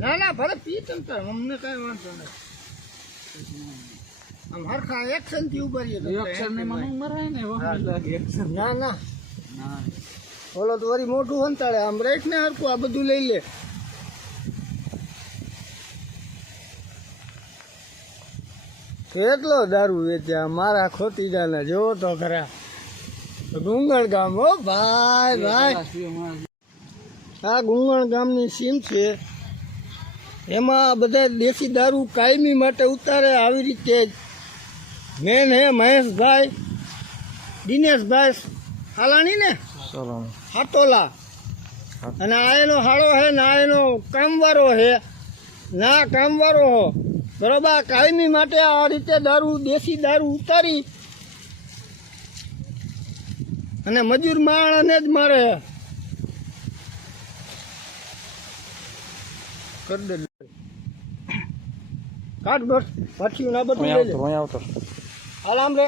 ના ના ભલે પી તમ અમને કઈ વાંધો નહીં. આમ હરખા એક્શન થી ઉભરીએ ના ના ઓલો તો વળી મોટું હંતાડે આમ રેટ ને હરખું આ બધું લઈ લે. કેટલો દારૂ વેચ્યા મારા ખોતીજાના જોવો તો ખરા. ગુંગળ ગામ હો ભાઈ ભાઈ, આ ગુંગળ ગામની સીમ છે. એમાં બધા દેશી દારૂ કાયમી માટે ઉતારે આવી રીતે જ. મેન હે મહેશભાઈ દિનેશભાઈ હાલાણી ને હાટોલા, અને આ એનો હાડો હે ને આ એનો કામવાળો હે ના કામવાળો હો બરોબર. કાયમી માટે આ રીતે દારૂ દેશી દારૂ ઉતારી અને મજૂર માણસને જ મારે. કાઢ બસ પાછું ના બધું લઈ લે. હાલ આમ રે.